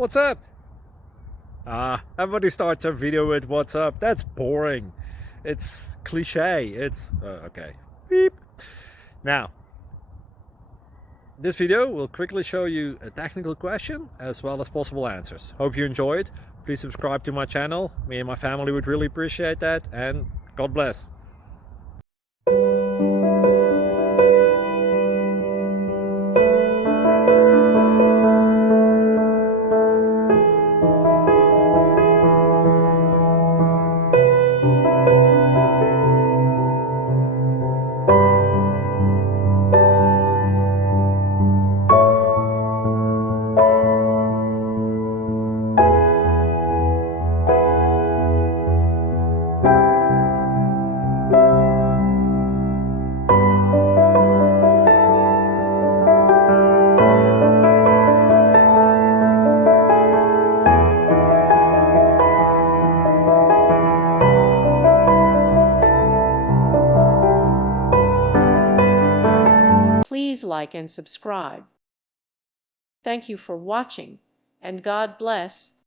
What's up? Everybody starts a video with what's up. That's boring. It's cliche. It's okay. Beep. Now, this video will quickly show you a technical question as well as possible answers. Hope you enjoyed. Please subscribe to my channel. Me and my family would really appreciate that, and God bless. Please like and subscribe. Thank you for watching, and God bless.